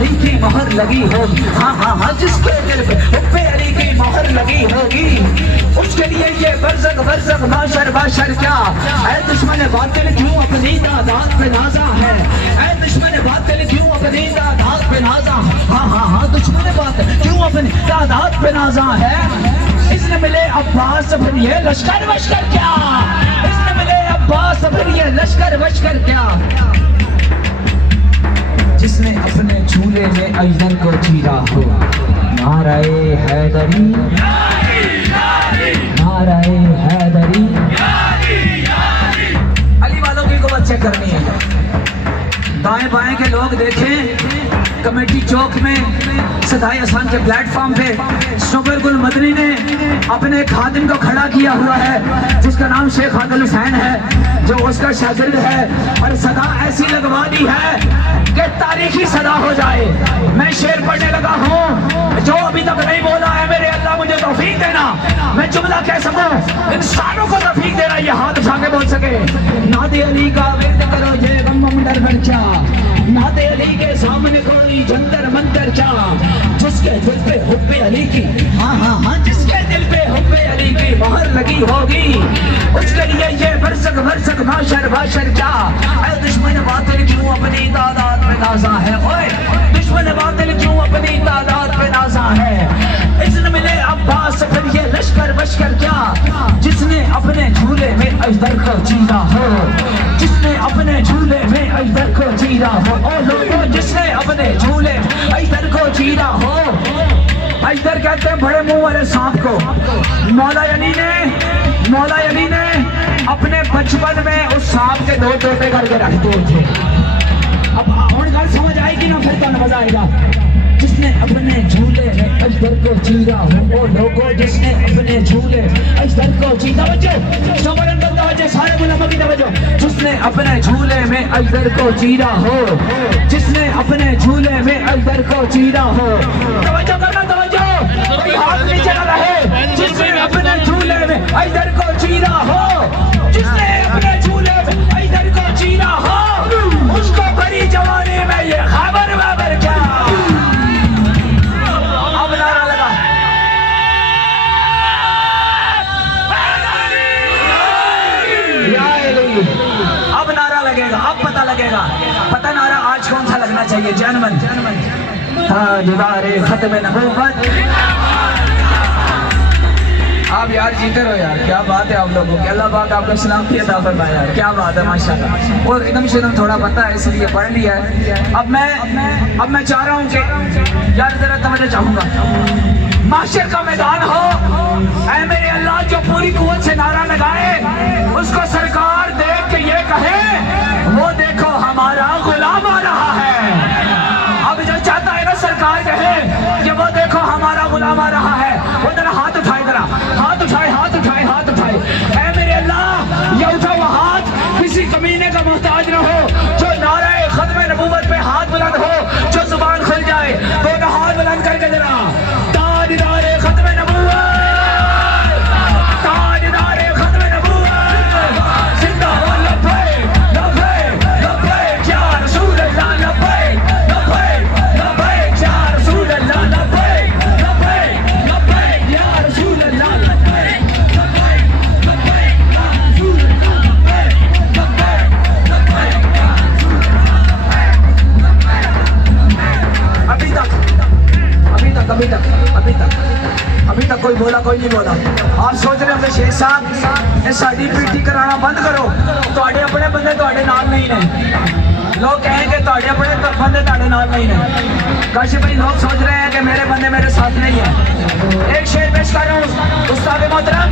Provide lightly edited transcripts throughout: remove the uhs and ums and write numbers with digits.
علی کی مہر لگی ہوگی، ہاں ہاں ہاں جس کے دل پہ حب علی کی مہر لگی ہوگی اس کے لیے یہ برزخ برزخ معاشر باشر کیا۔ اے دشمن باطل کیوں اپنی تعداد پہ نازا ہے، اے دشمن باطل کیوں اپنی تعداد پہ نازا ہے، ہاں ہاں ہاں دشمن باطل کیوں اپنی تعداد پہ نازا ہے۔ اس نے ملے عباس پھر یہ لشکر وشکر کیا، اس نے ملے عباس پھر یہ لشکر وشکر کیا۔ جس نے اپنے جھولے میں اجدر کو چیرا ہو، نعرہ حیدری نعرہ حیدری۔ علی والوں کی قوت چیک کرنی ہے، دائیں بائیں کے لوگ دیکھیں۔ کمیٹی چوک میں صدائے احسان کے پلیٹ فارم پہ سنور گل مدنی نے اپنے ایک خادم کو کھڑا کیا ہوا ہے جس کا نام شیخ عادل حسین ہے، جو اس کا شاگرد ہے، اور صدا ایسی لگوا دی ہے کہ تاریخی صدا ہو جائے۔ میں شعر پڑھنے لگا ہوں، جو ابھی تک نہیں بولا ہے میرے اللہ مجھے توفیق دینا میں جملہ کہہ سکوں، انسانوں کو توفیق دینا یہ ہاتھ اٹھا کے بول سکے۔ نعت علی کا ورد کرو یہ غم ڈر بر کیا، نعت علی کے سامنے کوئی جنتر منتر کیا۔ جس کے دل پہ حب علی کی، ہاں ہاں ہاں جس کے دل پہ حب علی کی مہر لگی ہوگی اس کے لیے یہ برزخ برزخ معاشر باشر کیا۔ اے دشمن باطل کیوں اپنی تعداد پہ نازا ہے، اوے دشمن باطل کیوں اپنی تعداد پہ نازا ہے۔ اس نے ملے عباس پھر یہ لشکر بشکر کیا، جس نے اپنے جھولے میں اجدر کو چیرا ہو، جس نے اپنے جھولے میں اجدر کو چیرا ہو، او لوگوں جس نے اپنے جھولے میں اجدر کو چیرا ہو۔ اجدر کہتے ہیں بڑے منہ والے سانپ کو۔ مولا علی نے اپنے بچپن میں اس سانپ کے دو ٹوٹے کر کے رکھ دیے تھے۔ اب اور گل سمجھ آئے گی نا، پھر تو مزہ آئے گا۔ جس نے اپنے جھولے میں اجدر کو چیرا ہو، او لوگوں جس نے اپنے جھولے اجدر کو چیرا، توجہ سارے علماء کی توجہ، جس نے اپنے جھولے میں اجدر کو چیرا ہو، جس نے اپنے جھولے میں اجدر کو چیرا ہو۔ توجہ کرنا توجہ، کوئی ہاتھ نیچے نہ رہے۔ جس نے اپنے جھولے میں اجدر کو چیرا ہو، جس نے اپنے جھولے میں اجدر کو چیرا ہو، اس کو بڑی جوانی میں یہ خبر وابر کیا۔ اب نعرہ لگا، اب نعرہ لگے گا، اب پتہ لگے گا، پتہ نعرہ آج کون سا لگنا چاہیے۔ جنمن تاجدار ختم نبوت۔ آپ یار جیتے رہو یار، کیا بات ہے آپ لوگوں کی، اللہ پاک آپ کو سلامتی عطا فرمائے یار، کیا بات ہے ماشاءاللہ۔ اور ایک دم شدم تھوڑا پتہ ہے اس لیے پڑھ لیا ہے۔ اب میں چاہ رہا ہوں کہ یار ذرا توجہ چاہوں گا، معاشر کا میدان ہو، اے میرے اللہ جو پوری قوت سے نعرہ لگائے اس کو سرکار دیکھ کے یہ کہے وہ دیکھو ہمارا غلام آ رہا ہے۔ اب جو چاہتا ہے نا سرکار کہے کہ وہ دیکھو ہمارا غلام آ رہا ہے، وہ ذرا ہاتھ اٹھائے، ذرا ہاتھ اٹھائے، ہاتھ اٹھائے، ہاتھ اٹھائے۔ اے میرے اللہ یہ اٹھا ہوا ہاتھ کسی کمینے کا محتاج نہ ہو، جو نعرہ ختم نبوت پہ ہاتھ بلند ہو، جو زبان کھل جائے، دونوں ہاتھ بلند کر کے ذرا تاجدار ختم نبوت، تاجدار ختم نبوت، زندہ ہو لبیک لبیک لبیک یا رسول اللہ، لبیک لبیک لبیک یا رسول اللہ، لبیک لبیک لبیک یا رسول اللہ، لبیک لبیک لبیک یا رسول اللہ، لبیک لبیک لبیک یا رسول اللہ۔ ابھی تک کوئی بولا کوئی نہیں بولا۔ آپ سوچ رہے ہیں شیخ صاحب یہ ساڑی پیٹی کرانا بند کرو، تواڈے اپنے بندے تواڈے نال نہیں نے، لوگ کہیں کہ تواڈے اپنے بندے تواڈے نال نہیں نے۔ کاشف بھائی لوگ سوچ رہے ہیں کہ میرے بندے میرے ساتھ نہیں ہیں۔ ایک شعر پیش کر رہا ہوں استاد محترم،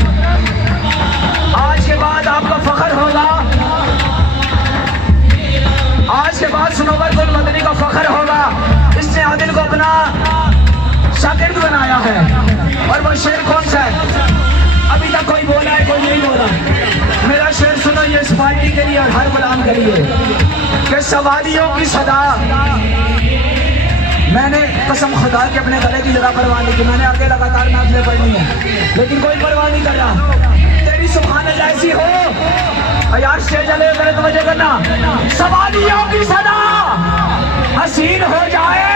آج کے بعد آپ کو فخر ہوگا، آج کے بعد سنور گل مدنی کا فخر ہوگا، اس نے عادل کو اپنا شاگرد بنایا ہے۔ اور وہ شعر کون سا ہے؟ ابھی تک کوئی بولا ہے کوئی نہیں بولا۔ میرا شعر سنو یہ اس پارٹی کے لیے اور ہر غلام کے لیے کہ سوالیوں کی صدا، میں نے قسم خدا کے اپنے گلے کی جگہ پرواہ نہیں کی، میں نے آگے لگاتار نافلے پڑھنی ہے لیکن کوئی پرواہ نہیں کر رہا۔ تیری سبحان اللہ ایسی ہو یار، اسٹیج والے توجہ کرنا، سوالیوں کی صدا حسین ہو جائے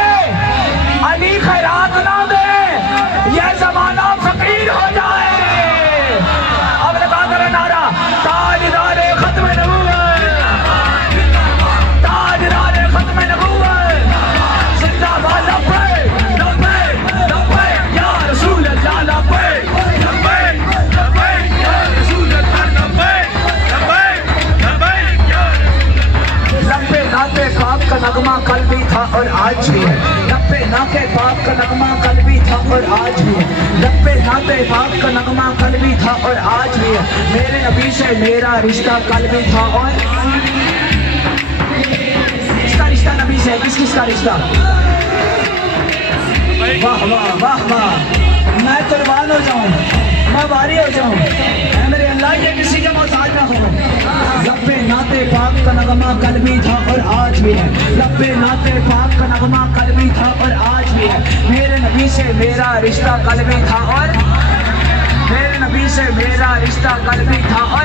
آج بھی ہے. لب پہ نعت پاک کا نغمہ کل بھی تھا اور آج بھی ہے. لب پہ نعت پاک کا نغمہ کل بھی تھا اور آج بھی ہے. میرے نبی سے میرا رشتہ کل بھی تھا اور کس کا رشتہ نبی سے؟ کس کا رشتہ؟ واہ واہ واہ واہ. میں قربان ہو جاؤں, میں باری ہو جاؤں, اے میرے اللہ یہ کسی کے محتاج نہ ہو. لب پہ نعت پاک کا نغمہ کل بھی تھا اور آج بھی ہے. لب پہ نعت پاک کا نغمہ کل بھی تھا اور آج بھی ہے. میرے نبی سے میرا رشتہ کل بھی تھا اور میرے نبی سے میرا رشتہ کل بھی تھا اور